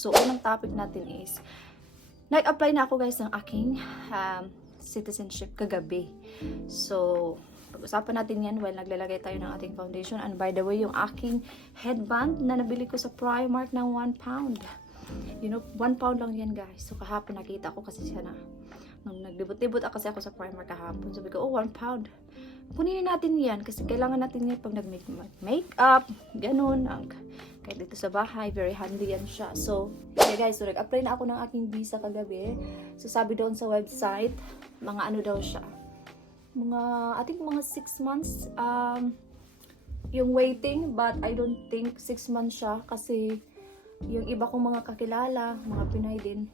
So, unang topic natin is, nag-apply na ako guys ng aking citizenship kagabi. So, pag-usapan natin yan while naglalagay tayo ng ating foundation. And by the way, yung aking headband na nabili ko sa Primark ng 1 pound. You know, 1 pound lang yan guys. So, kahapon nakita ko kasi siya na. Nung nagdebut-debut kasi ako sa Primark kahapon. Sabi ko, oh, 1 pound. Kunin natin yan kasi kailangan natin yan pag nag-makeup, ganun. Kahit dito sa bahay, very handy yan siya. So, yeah guys, so nag-apply na ako ng aking visa kagabi. So, sabi doon sa website, mga ano daw siya. I think mga 6 months yung waiting, but I don't think 6 months siya kasi yung iba kong mga kakilala, mga Pinay din,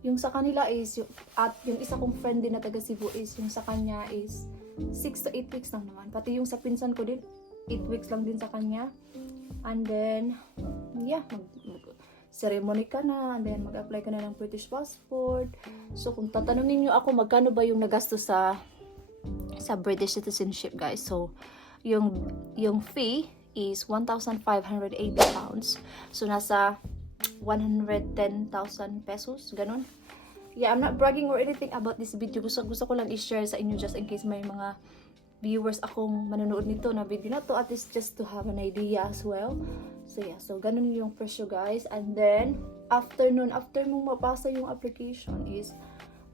yung sa kanila is, at yung isa kong friend din na taga Cebu is, yung sa kanya is 6 to 8 weeks lang naman. Pati yung sa pinsan ko din, 8 weeks lang din sa kanya. And then, yeah, ceremony ka na, and then mag-apply ka na ng British passport. So, kung tatanungin nyo ako, magkano ba yung nagastos sa British citizenship, guys? So, yung fee is 1,580 pounds. So, nasa 110,000 pesos, ganun. Yeah, I'm not bragging or anything about this video. Gusto ko lang i-share sa inyo just in case may mga viewers akong manonood nito na video na to, at least just to have an idea as well. So yeah, so ganun yung presyo guys. And then, after mong mapasa yung application is,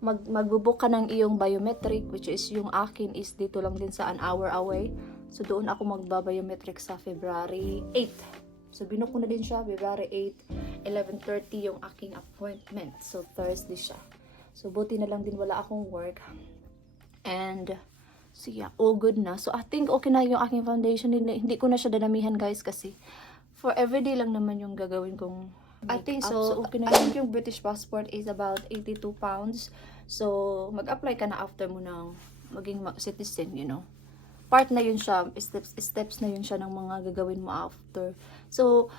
magbubook ka ng iyong biometric, which is yung akin is dito lang din sa an hour away. So doon ako magba-biometric sa February 8. So binook ko na din siya, February 8, 11:30 yung aking appointment. So Thursday siya. So buti na lang din wala akong work. And so yeah, all good na. So I think okay na yung aking foundation. Hindi ko na siya danamihan guys kasi for everyday lang naman yung gagawin kong I think so. Okay na. I think yung British passport is about 82 pounds. So mag-apply ka na after mo ng maging citizen, you know. Part na yun siya, steps na yun siya ng mga gagawin mo after. So,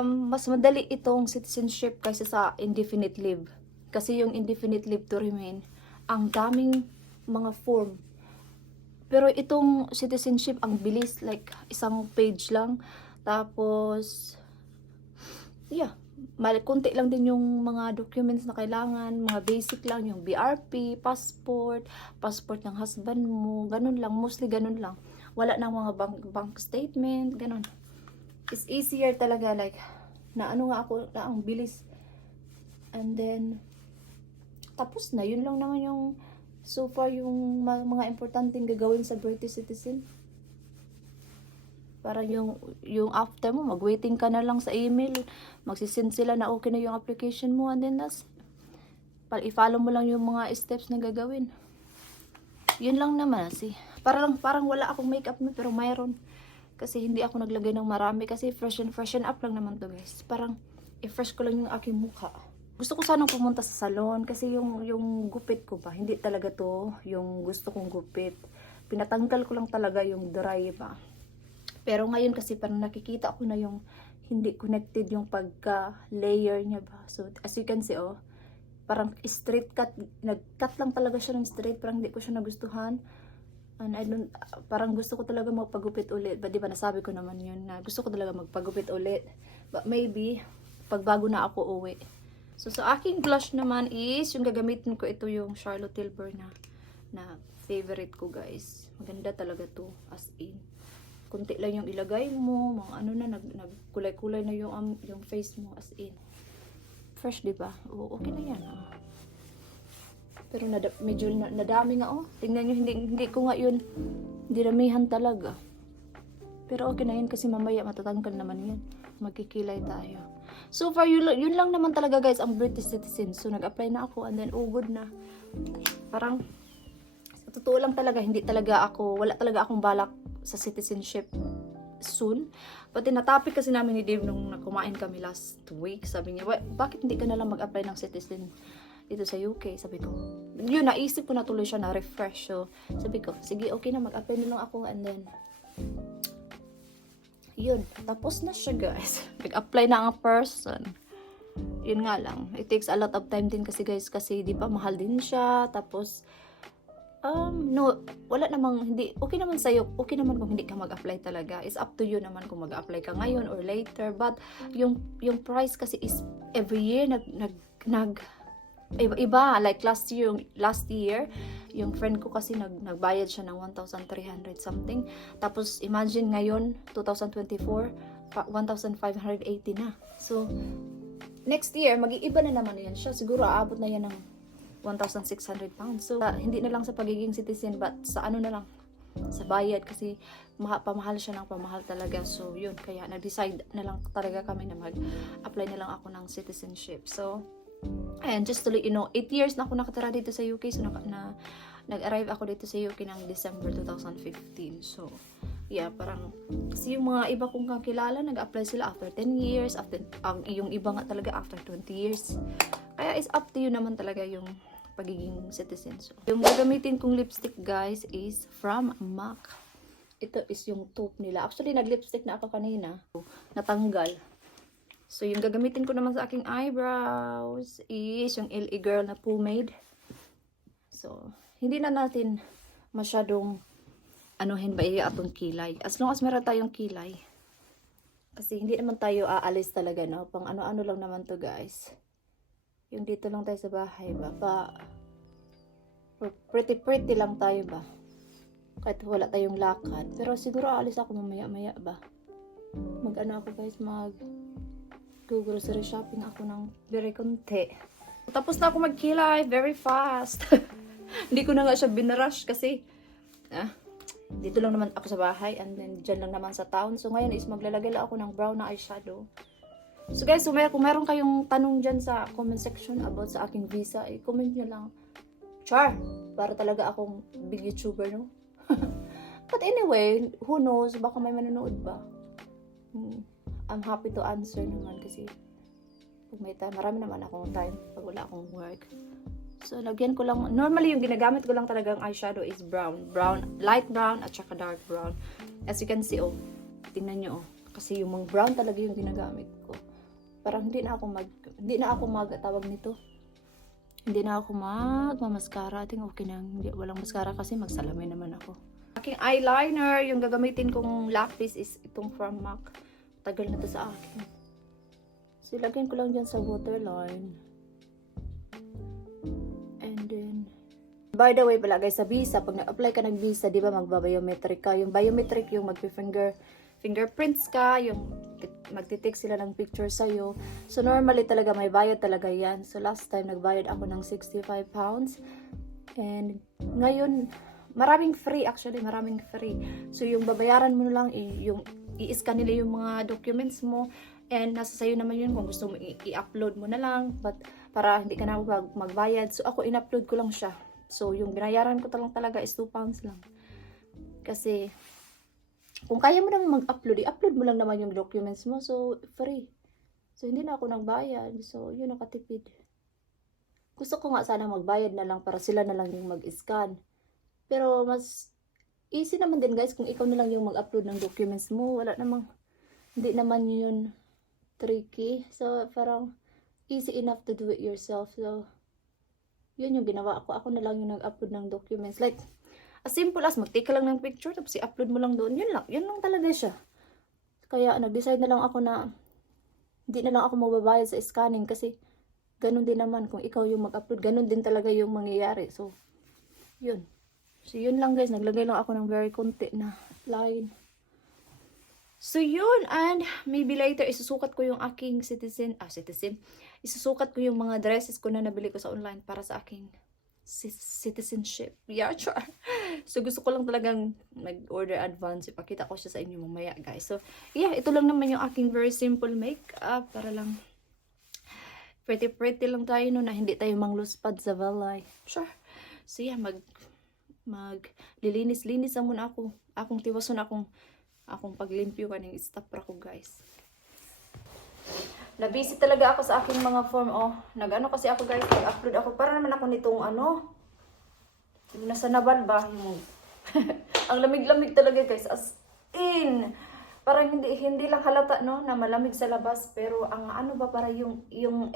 mas madali itong citizenship kaysa sa indefinite leave. Kasi yung indefinite leave to remain, ang daming mga form. Pero itong citizenship, ang bilis, like isang page lang. Tapos, yeah, kunti lang din yung mga documents na kailangan, mga basic lang, yung BRP, passport ng husband mo, ganun lang, mostly ganun lang. Wala nang mga bank statement, ganun. It's easier talaga, like, na ano nga ako, na ang bilis. And then, tapos na, yun lang naman yung, so far, yung mga importanteng gagawin sa British citizen. Para yung after mo, mag-waiting ka na lang sa email, magsisend sila na okay na yung application mo, and then i-follow mo lang yung mga steps na gagawin. Yun lang naman, parang wala akong makeup na, pero mayroon. Kasi hindi ako naglagay ng marami, kasi freshen up lang naman to guys. Parang, i-fresh ko lang yung aking mukha. Gusto ko sanang pumunta sa salon, kasi yung gupit ko ba, hindi talaga to yung gusto kong gupit. Pinatanggal ko lang talaga yung dry ba. Pero ngayon kasi parang nakikita ko na yung hindi connected yung pagka-layer niya ba. So, as you can see, oh, parang straight cut, nag-cut lang talaga siya ng straight, parang hindi ko siya nagustuhan. And parang gusto ko talaga magpagupit ulit. Ba, di ba nasabi ko naman yun na gusto ko talaga magpagupit ulit. But maybe, pag bago na ako uwi. So, sa aking blush naman is, yung gagamitin ko, ito yung Charlotte Tilbury na favorite ko guys. Maganda talaga to, as in. Kunti lang yung ilagay mo, mga ano na, nagkulay-kulay na yung face mo, as in. Fresh, di ba? Oo, okay na yan. Pero medyo nadami nga, oh. Tingnan nyo, hindi ko nga yun, dinamihan talaga. Pero okay na yun kasi mamaya matatanggal naman yan. Magkikilay tayo. So far, yun lang naman talaga guys, ang British citizen. So nag-apply na ako, and then good na. Parang, sa totoo lang talaga, wala talaga akong balak sa citizenship soon. Pati na-topic kasi namin ni Dave nung kumain kami last week. Sabi niya, bakit hindi ka na lang mag-apply ng citizen dito sa UK? Sabi ko, yun, naisip ko na tuloy siya na refresh. So, sabi ko, sige, okay na, mag-apply na lang ako. And then, yun, tapos na siya guys. Nag-apply na ang person. Yun nga lang, it takes a lot of time din kasi guys, kasi di ba mahal din siya. Tapos, No, wala namang, hindi, okay naman sa'yo, okay naman kung hindi ka mag-apply talaga. It's up to you naman kung mag-apply ka ngayon or later. But, yung price kasi is every year, iba, like last year, yung friend ko kasi nagbayad siya ng 1,300 something. Tapos, imagine ngayon, 2024, 1,580 na. So, next year, mag-iiba na naman yan siya. Siguro, aabot na yan ng 1,600 pounds. So, hindi na lang sa pagiging citizen, but sa ano na lang, sa bayad. Kasi, pamahal siya ng pamahal talaga. So, yun. Kaya, nag-decide na lang talaga kami na mag-apply na lang ako ng citizenship. So, and just to let you know, 8 years na ako nakatira dito sa UK. So, nag-arrive ako dito sa UK ng December 2015. So, yeah, parang, kasi yung mga iba kong kakilala, nag-apply sila after 10 years, yung iba nga talaga after 20 years. Kaya, it's up to you naman talaga yung pagiging citizen. So, yung gagamitin kong lipstick, guys, is from MAC. Ito is yung taupe nila. Actually, nag-lipstick na ako kanina. Natanggal. So, yung gagamitin ko naman sa aking eyebrows is yung LA Girl na pomade. So, hindi na natin masyadong anuhin ba atong kilay. As long as meron tayong kilay. Kasi hindi naman tayo aalis talaga, no? Pang ano-ano lang naman to, guys. Yung dito lang tayo sa bahay ba? Pretty lang tayo ba? Kahit wala tayong lakad. Pero siguro aalis ako mamaya-maya ba? Mag-ano ako, guys, grocery shopping ako ng very konti. Tapos na ako magkilay, very fast. Hindi ko na nga siya binarush kasi dito lang naman ako sa bahay and then dyan lang naman sa town. So ngayon is maglalagay lang ako ng brown na eyeshadow. So guys, kung meron kayong tanong dyan sa comment section about sa aking visa, comment nyo lang. Char! Para talaga akong big YouTuber, no? But anyway, who knows? Baka may manonood ba? I'm happy to answer naman kasi pag may time, marami naman akong time pag wala akong work. So, lagyan ko lang, normally yung ginagamit ko lang talagang eyeshadow is brown, light brown at saka dark brown. As you can see, tingnan nyo, kasi yung mga brown talaga yung ginagamit ko. Parang hindi na ako tawag nito. Hindi na ako magmamaskara. I think okay na, walang maskara kasi magsalamin naman ako. Aking eyeliner, yung gagamitin kong lapis is itong from MAC. Tagal na to sa akin. So, lagyan ko lang dyan sa waterline. And then, by the way pala guys, sa visa, pag nag-apply ka ng visa, di ba magba-biometric ka. Yung biometric, yung fingerprints ka, yung magtitake sila ng picture sa'yo. So, normally talaga may bayad talaga yan. So, last time, nagbayad ako ng 65 pounds. And, ngayon, maraming free. So, yung babayaran mo lang, yung i-scan nila yung mga documents mo. And, nasa sa'yo naman yun kung gusto mo i-upload mo na lang. But, para hindi ka na magbayad. So, ako, in-upload ko lang siya. So, yung binayaran ko talaga is 2 pounds lang. Kasi, kung kaya mo naman mag-upload, i-upload mo lang naman yung documents mo. So, free. So, hindi na ako nagbayad. So, yun, nakatipid. Gusto ko nga sana magbayad na lang para sila na lang yung mag-scan. Pero, mas easy naman din, guys, kung ikaw na lang yung mag-upload ng documents mo. Hindi naman yun tricky. So, parang easy enough to do it yourself. So, yun yung ginawa ko. Ako na lang yung nag-upload ng documents. Like, as simple as mag-take ka lang ng picture tapos i-upload mo lang doon. Yun lang talaga siya. Kaya nag-decide na lang ako na hindi na lang ako mababayad sa scanning kasi ganun din naman kung ikaw yung mag-upload, ganun din talaga yung mangyayari. So, yun. So, yun lang guys. Naglagay lang ako ng very konti na line. So, yun. And maybe later, isusukat ko yung aking isusukat ko yung mga dresses ko na nabili ko sa online para sa aking citizenship. Yeah, sure. So, gusto ko lang talagang mag-order advance. Ipakita ko siya sa inyo mamaya, guys. So, yeah, ito lang naman yung aking very simple makeup. Para lang pretty lang tayo no, na hindi tayo mangluspad sa balay. Sure. So, yeah, maglilinis-linis lang muna ako. Akong tiwason akong paglimpyo kaning stopper ko, guys. Na-busy talaga ako sa aking mga form. Nag-ano kasi ako, guys. Nag-upload ako. Para naman ako nitong yung nasa Naval ba? Ang lamig-lamig talaga, guys. As in. Parang hindi lang halata, no? Na malamig sa labas. Pero ang para yung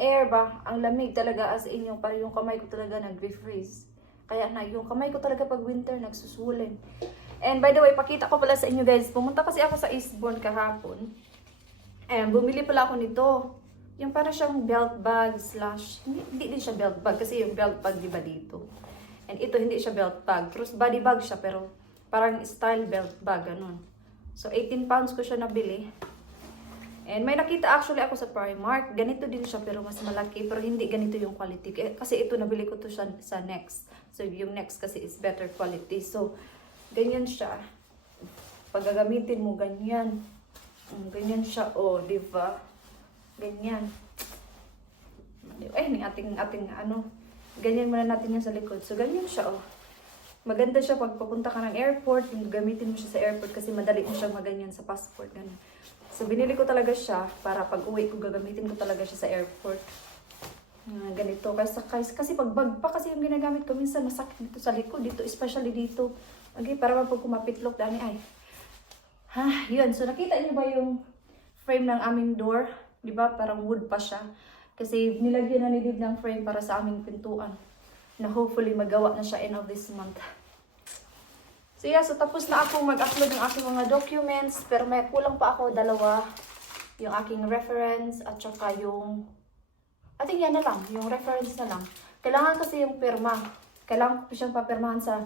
air ba? Ang lamig talaga as in. Para yung kamay ko talaga nag-refreeze. Kaya na, yung kamay ko talaga pag winter nagsuswollen. And by the way, pakita ko pala sa inyo guys, pumunta kasi ako sa Eastbourne kahapon. And bumili pala ako nito. Yung para siyang belt bag slash, hindi din siya belt bag kasi yung belt bag di ba dito. And ito hindi siya belt bag, cross body bag siya pero parang style belt bag, ganun. So 18 pounds ko siya nabili. And may nakita actually ako sa Primark. Ganito din siya pero mas malaki. Pero hindi ganito yung quality. Kasi ito nabili ko to siya sa Next. So yung Next kasi is better quality. So ganyan siya. Pag gagamitin mo ganyan. Ganyan siya. Oh, di ba? Ganyan. Ay, ating ano. Ganyan muna natin yan sa likod. So ganyan siya oh. Maganda siya pag papunta ka ng airport. Gamitin mo siya sa airport kasi madali mo siya maganyan sa passport. Ganun. So, binili ko talaga siya para pag uwi ko, gagamitin ko talaga siya sa airport. Ganito. Kasi pag bag pa kasi yung ginagamit ko, minsan masakit dito sa likod. Dito, especially dito. Okay, para pag kumapitlok, dani ay. Yun. So, nakita niyo ba yung frame ng aming door? Diba? Parang wood pa siya. Kasi nilagyan na ni Dib ng frame para sa aming pintuan. Na hopefully magawa na siya end of this month. So yeah, so tapos na akong mag-upload ng aking mga documents, pero may kulang pa ako, 2. Yung aking reference at saka yung, I think yan na lang, yung reference na lang. Kailangan kasi yung pirma. Kailangan ko siyang papirmahan sa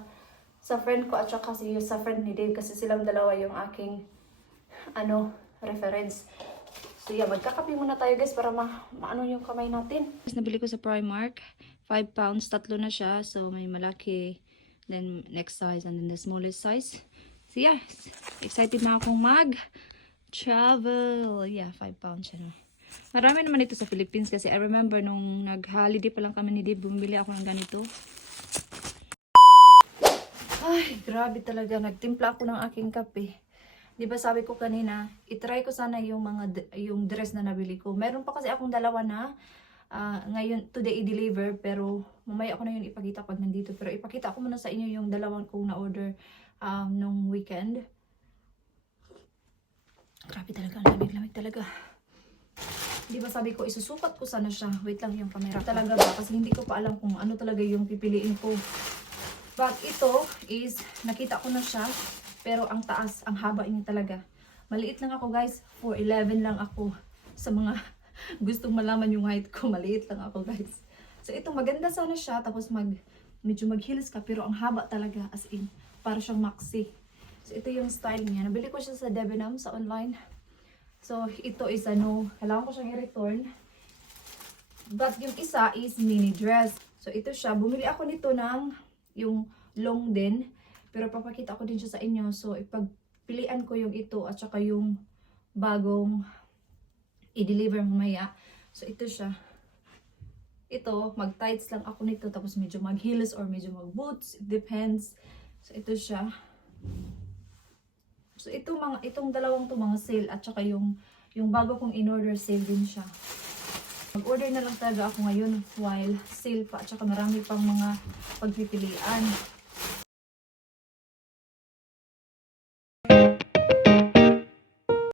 friend ko at saka sa friend ni Dave kasi silang dalawa yung aking, reference. So yeah, magkakape muna tayo guys para maano yung kamay natin. Nabili ko sa Primark, 5 pounds, 3 na siya. So may malaki, then next size, and then the smallest size. So yeah, excited na akong mag-travel. Yeah, 5 pounds siya na. Marami naman ito sa Philippines kasi I remember nung nag-holiday pa lang kami ni Dave, bumili ako ng ganito. Ay, grabe talaga. Nagtimpla ako ng aking kape. Di ba sabi ko kanina, itry ko sana yung dress na nabili ko. Meron pa kasi akong 2 na ngayon, today i-deliver, pero mamaya ko na yun ipakita pag nandito. Pero ipakita ko muna sa inyo yung 2 kong na-order nung weekend. Grabe talaga, lamig-lamig talaga. Di ba sabi ko, isusukat ko sana siya. Wait lang yung camera. Talaga ba? Kasi hindi ko pa alam kung ano talaga yung pipiliin ko. But ito is, nakita ko na siya. Pero ang taas, ang haba niya talaga. Maliit lang ako guys. 4'11 lang ako sa mga gustong malaman yung height ko, maliit lang ako guys. So ito maganda sana siya, tapos medyo mag-heels ka, pero ang haba talaga, as in, para siyang maxi. So ito yung style niya. Nabili ko siya sa Debenham, sa online. So ito is kailangan ko siyang i-return. But yung isa is mini dress. So ito siya, bumili ako nito ng yung long din, pero papakita ko din siya sa inyo. So ipagpilian ko yung ito at saka yung bagong i-deliver mamaya. So, ito siya. Ito, mag-tights lang ako nito. Tapos, medyo mag-heels or medyo mag-boots. It depends. So, ito siya. So, itong 2 to mga sale. At saka yung bago kong in-order, sale din siya. Mag-order na lang talaga ako ngayon while sale pa. At saka marami pang mga pagpipilian.